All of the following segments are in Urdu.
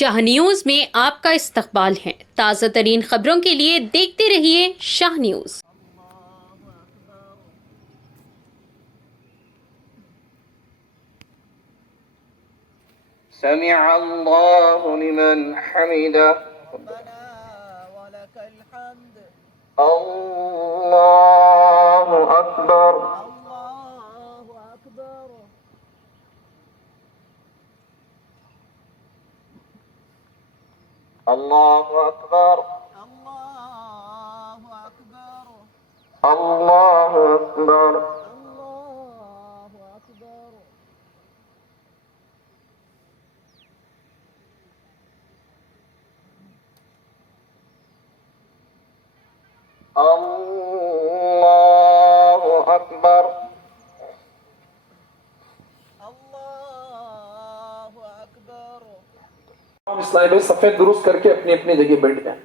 شاہ نیوز میں آپ کا استقبال ہے۔ تازہ ترین خبروں کے لیے دیکھتے رہیے شاہ نیوز۔ سمع اللہ لمن حمدہ ربنا ولك الحمد اللہ اکبر الله أكبر اللہ اکبر الله أكبر اللہ اکبر الله أكبر اللہ اکبر الله أكبر اسلائی بھائی سفید درست کر کے اپنی اپنی جگہ بیٹھ جائیں۔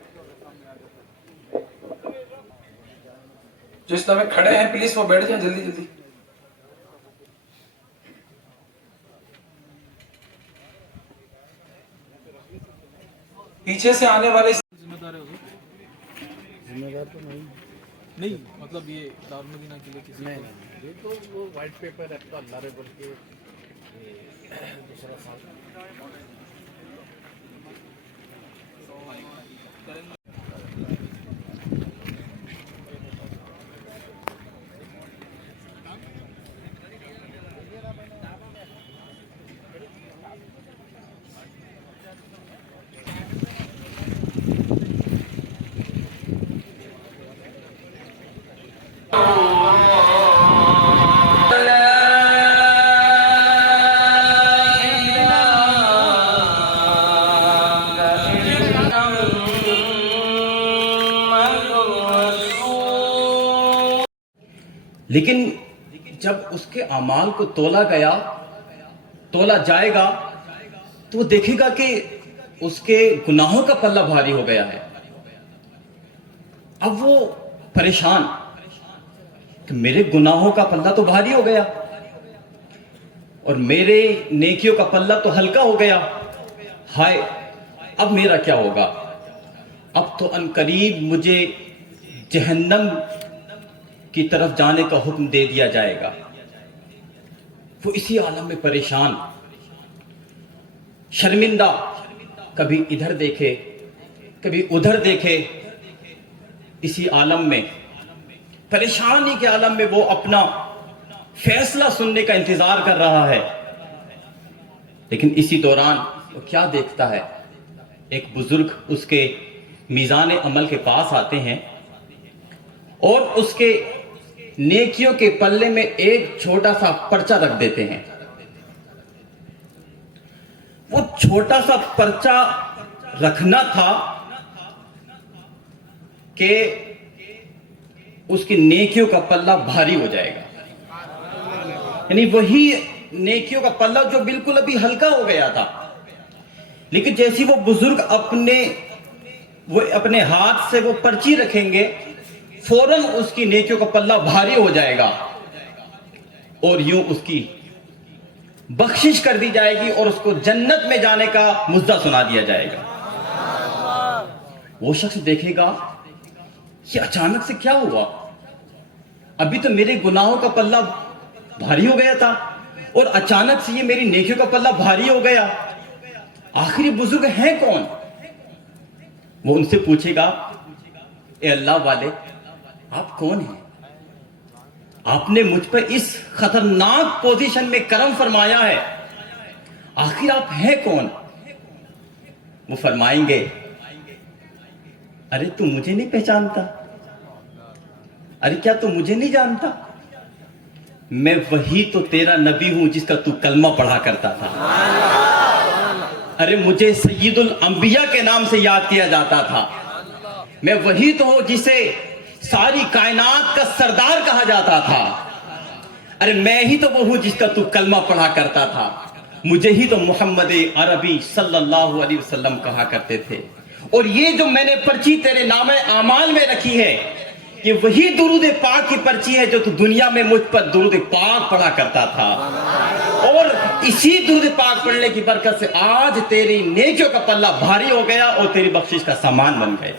جس طرح کھڑے ہیں پلیز وہ بیٹھ جائیں جلدی جلدی۔ پیچھے سے آنے والے نہیں مطلب یہ دارالمدینہ کے لیے کسی نہیں یہ تو وہ وائٹ پیپر ہے تو اللہ رے بول کے دوسرا سال لیکن جب اس کے اعمال کو تولا جائے گا تو وہ دیکھے گا کہ اس کے گناہوں کا پلہ بھاری ہو گیا ہے۔ اب وہ پریشان کہ میرے گناہوں کا پلہ تو بھاری ہو گیا اور میرے نیکیوں کا پلہ تو ہلکا ہو گیا، ہائے اب میرا کیا ہوگا؟ اب تو عنقریب مجھے جہنم کی طرف جانے کا حکم دے دیا جائے گا۔ وہ اسی عالم میں پریشان، شرمندہ، کبھی ادھر دیکھے کبھی ادھر دیکھے، اسی عالم میں پریشانی کے عالم میں وہ اپنا فیصلہ سننے کا انتظار کر رہا ہے۔ لیکن اسی دوران وہ کیا دیکھتا ہے؟ ایک بزرگ اس کے میزان عمل کے پاس آتے ہیں اور اس کے نیکیوں کے پلے میں ایک چھوٹا سا پرچہ رکھ دیتے ہیں۔ وہ چھوٹا سا پرچہ رکھنا تھا کہ اس کی نیکیوں کا پلہ بھاری ہو جائے گا، یعنی وہی نیکیوں کا پلہ جو بالکل ابھی ہلکا ہو گیا تھا، لیکن جیسی وہ بزرگ اپنے ہاتھ سے وہ پرچی رکھیں گے فوراً اس کی نیکیوں کا پلہ بھاری ہو جائے گا اور یوں اس کی بخشش کر دی جائے گی اور اس کو جنت میں جانے کا مژدہ سنا دیا جائے گا۔ وہ شخص دیکھے گا یہ اچانک سے کیا ہوا؟ ابھی تو میرے گناہوں کا پلہ بھاری ہو گیا تھا اور اچانک سے یہ میری نیکیوں کا پلہ بھاری ہو گیا، آخر یہ بزرگ ہیں کون؟ وہ ان سے پوچھے گا اے اللہ والے آپ کون ہیں؟ آپ نے مجھ پر اس خطرناک پوزیشن میں کرم فرمایا ہے، آخر آپ ہیں کون؟ وہ فرمائیں گے ارے تو مجھے نہیں پہچانتا؟ ارے کیا تو مجھے نہیں جانتا؟ میں وہی تو تیرا نبی ہوں جس کا تو کلمہ پڑھا کرتا تھا۔ ارے مجھے سید الانبیاء کے نام سے یاد کیا جاتا تھا، میں وہی تو ہوں جسے ساری کائنات کا سردار کہا جاتا تھا۔ ارے میں ہی تو وہ ہوں جس کا تو کلمہ پڑھا کرتا تھا، مجھے ہی تو محمد عربی صلی اللہ علیہ وسلم کہا کرتے تھے۔ اور یہ جو میں نے پرچی تیرے نام اعمال میں رکھی ہے، یہ وہی درود پاک کی پرچی ہے جو تو دنیا میں مجھ پر درود پاک پڑھا کرتا تھا، اور اسی درود پاک پڑھنے کی برکت سے آج تیری نیکیوں کا پلہ بھاری ہو گیا اور تیری بخشش کا سامان بن گیا۔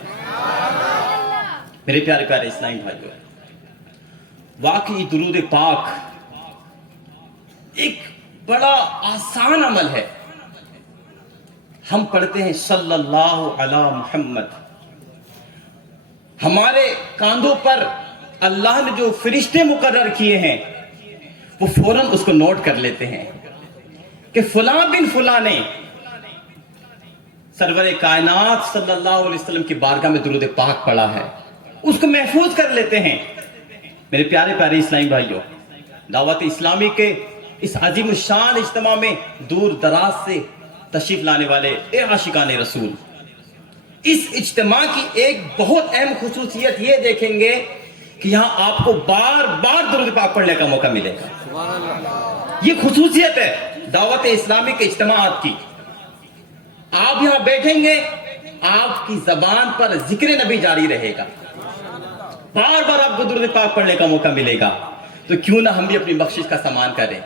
میرے پیارے پیارے اسلامی بھائیو، واقعی درود پاک ایک بڑا آسان عمل ہے۔ ہم پڑھتے ہیں صلی اللہ علی محمد، ہمارے کاندھوں پر اللہ نے جو فرشتے مقرر کیے ہیں وہ فوراً اس کو نوٹ کر لیتے ہیں کہ فلاں بن فلاں نے سرور کائنات صلی اللہ علیہ وسلم کی بارگاہ میں درود پاک پڑھا ہے، اس کو محفوظ کر لیتے ہیں۔ میرے پیارے پیارے اسلامی بھائیوں، دعوت اسلامی کے اس عظیم الشان اجتماع میں دور دراز سے تشریف لانے والے اے عاشقان رسول، اس اجتماع کی ایک بہت اہم خصوصیت یہ دیکھیں گے کہ یہاں آپ کو بار بار درود پاک پڑھنے کا موقع ملے گا۔ یہ خصوصیت ہے دعوت اسلامی کے اجتماعات کی۔ آپ یہاں بیٹھیں گے، آپ کی زبان پر ذکر نبی جاری رہے گا، بار بار آپ کو درود پاک پڑھنے کا موقع ملے گا۔ تو کیوں نہ ہم بھی اپنی بخشش کا سامان کریں۔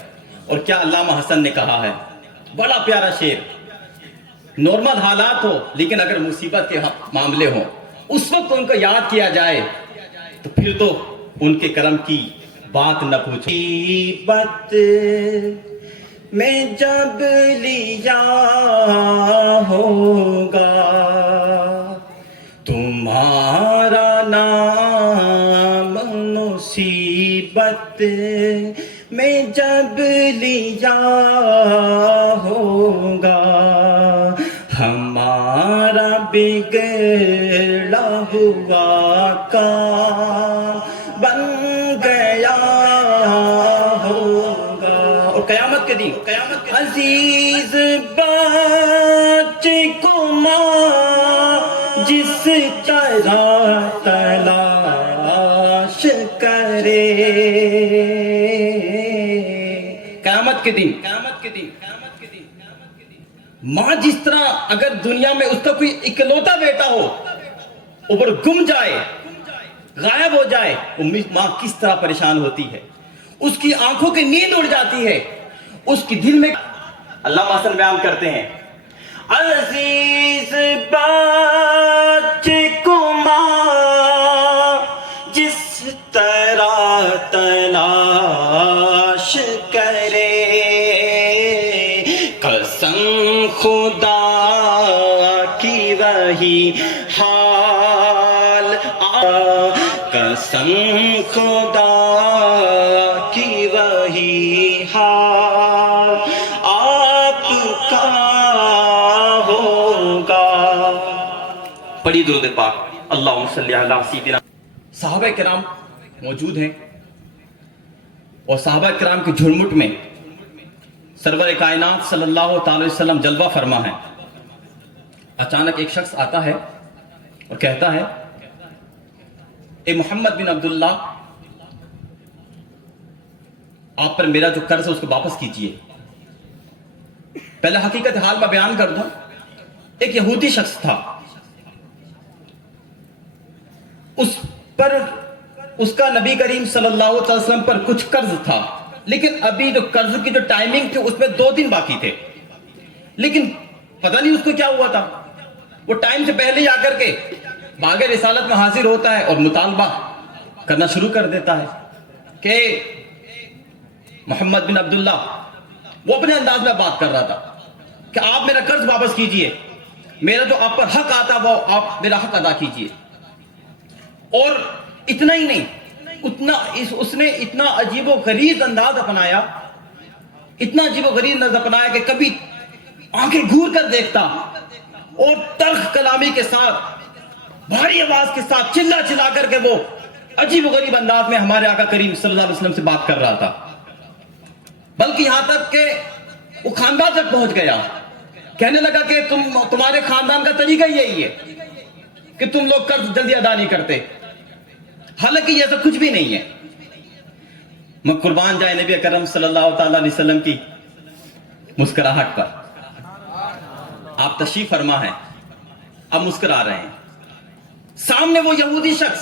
اور کیا علامہ حسن نے کہا ہے، بڑا پیارا شعر، نارمل حالات ہو لیکن اگر مصیبت کے معاملے ہوں اس وقت ان کو یاد کیا جائے تو پھر تو ان کے کرم کی بات نہ پوچھو۔ مصیبت میں جب لیا ہوگا تمہارا نام، مصیبت میں جب لیا ہوگا ہمارا بگڑا ہوا کا بن گیا ہوگا۔ اور قیامت کے دن عزیز بچ کو ماں جس طرح تلاش کرے، قیامت کے دن ماں جس طرح اگر دنیا میں اس کا کوئی اکلوتا بیٹا ہو اوپر گم جائے، غائب ہو جائے، ماں کس طرح پریشان ہوتی ہے، اس کی آنکھوں کی نیند اڑ جاتی ہے، اس کی دل میں اللہ حسن بیان کرتے ہیں، عزیز بچ کو ماں جس طرح تلاش کرے، قسم خدا کی وہی حال، قسم خدا کی وہی حال آپ کا ہوگا۔ پڑھی درود پاک، اللہم صلی علی سیدنا۔ صحابہ کرام موجود ہیں اور صحابہ کرام کے جھرمٹ میں سرور کائنات صلی اللہ تعالی وسلم جلوہ فرما ہے۔ اچانک ایک شخص آتا ہے اور کہتا ہے، اے محمد بن عبداللہ، آپ پر میرا جو قرض ہے اس کو واپس کیجئے۔ پہلے حقیقت حال میں بیان کر دوں، ایک یہودی شخص تھا، اس کا نبی کریم صلی اللہ علیہ وسلم پر کچھ قرض تھا، لیکن ابھی جو قرض کی جو ٹائمنگ تھی اس میں 2 دن باقی تھے، لیکن پتہ نہیں اس کو کیا ہوا تھا، وہ ٹائم سے پہلے ہی آ کر کے باغ رسالت میں حاضر ہوتا ہے اور مطالبہ کرنا شروع کر دیتا ہے کہ محمد بن عبداللہ، وہ اپنے انداز میں بات کر رہا تھا کہ آپ میرا قرض واپس کیجئے، میرا جو آپ پر حق آتا وہ آپ میرا حق ادا کیجئے۔ اور اتنا ہی نہیں، اس نے اتنا عجیب و غریب انداز اپنایا، اتنا عجیب و غریب انداز اپنایا کہ کبھی آنکھیں گھور کر دیکھتا اور تلخ کلامی کے ساتھ، بھاری آواز کے ساتھ چلا چلا کر کے وہ عجیب و غریب انداز میں ہمارے آقا کریم صلی اللہ علیہ وسلم سے بات کر رہا تھا، بلکہ یہاں تک کہ وہ خاندان تک پہنچ گیا، کہنے لگا کہ تمہارے خاندان کا طریقہ یہی ہے کہ تم لوگ قرض جلدی ادا نہیں کرتے، حالانکہ یہ ایسا کچھ بھی نہیں ہے۔ میں قربان جائے نبی اکرم صلی اللہ تعالی علیہ وسلم کی مسکراہٹ پر، آپ تشریف فرما ہیں، اب مسکرا رہے ہیں، سامنے وہ یہودی شخص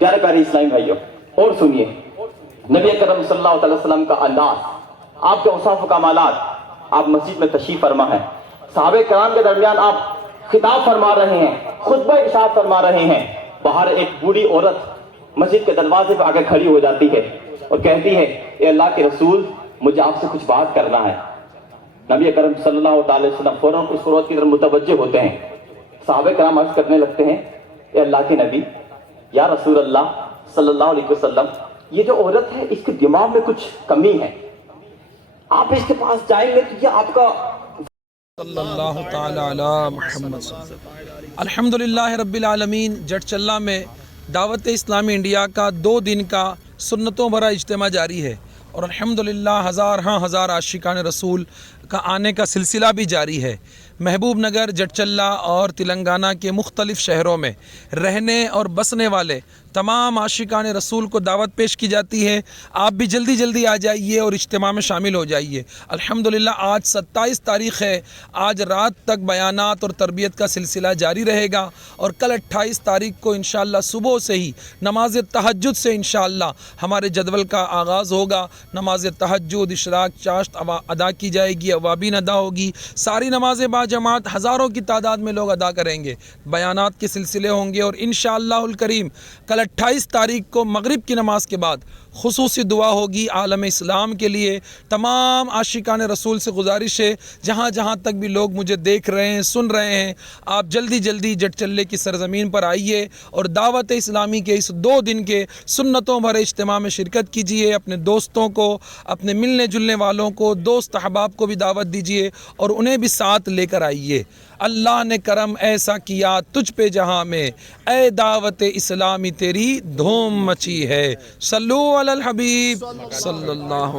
پیارے پیارے اسلامی بھائیوں، اور سنیے نبی اکرم صلی اللہ علیہ وسلم کا انداز، آپ کے اوصاف و کمالات. آپ مسجد میں تشریف فرما ہیں، صحابہ کرام کے درمیان آپ خطاب فرما رہے ہیں، خطبہ ارشاد فرما رہے ہیں. باہر ایک بوڑھی عورت مسجد کے دروازے پہ آ کے کھڑی ہو جاتی ہے اور کہتی ہے اے اللہ کے رسول، مجھے آپ سے کچھ بات کرنا ہے. نبی اکرم صلی اللہ علیہ وسلم فوراً اس عورت کی طرف متوجہ ہوتے ہیں. صحابہ کرام عرض کرنے لگتے ہیں اے اللہ کے نبی، یا رسول اللہ صلی اللہ علیہ وسلم، یہ جو عورت ہے اس کے دماغ میں کچھ کمی ہے، آپ اس کے پاس جائیں گے تو یہ آپ کا صلی اللہ تعالی علی محمد صلی اللہ علیہ وسلم. الحمدللہ رب العالمین. جٹ چلہ میں دعوت اسلامی انڈیا کا 2 دن کا سنتوں بھرا اجتماع جاری ہے، اور الحمدللہ ہزار عاشقان رسول کا آنے کا سلسلہ بھی جاری ہے. محبوب نگر، جٹ چلہ اور تلنگانہ کے مختلف شہروں میں رہنے اور بسنے والے تمام عاشقان رسول کو دعوت پیش کی جاتی ہے. آپ بھی جلدی جلدی آ جائیے اور اجتماع میں شامل ہو جائیے. الحمدللہ آج 27 تاریخ ہے. آج رات تک بیانات اور تربیت کا سلسلہ جاری رہے گا، اور کل 28 تاریخ کو انشاءاللہ صبح سے ہی نماز تہجد سے انشاءاللہ ہمارے جدول کا آغاز ہوگا. نماز تہجد، اشراق، چاشت ادا کی جائے گی، اوابین ادا ہوگی. ساری نمازیں با جماعت ہزاروں کی تعداد میں لوگ ادا کریں گے. بیانات کے سلسلے ہوں گے، اور انشاءاللہ الکریم کل 28 تاریخ کو مغرب کی نماز کے بعد خصوصی دعا ہوگی عالم اسلام کے لیے. تمام عاشقان رسول سے گزارش ہے، جہاں تک بھی لوگ مجھے دیکھ رہے ہیں، سن رہے ہیں، آپ جلدی جلدی جٹ چلے کی سرزمین پر آئیے اور دعوت اسلامی کے اس 2 دن کے سنتوں بھرے اجتماع میں شرکت کیجیے. اپنے دوستوں کو، اپنے ملنے جلنے والوں کو، دوست احباب کو بھی دعوت دیجیے اور انہیں بھی ساتھ لے کر آئیے. اللہ نے کرم ایسا کیا تجھ پہ جہاں میں، اے دعوت اسلامی تیری دھوم مچی ہے. صلو علی الحبیب صلی اللہ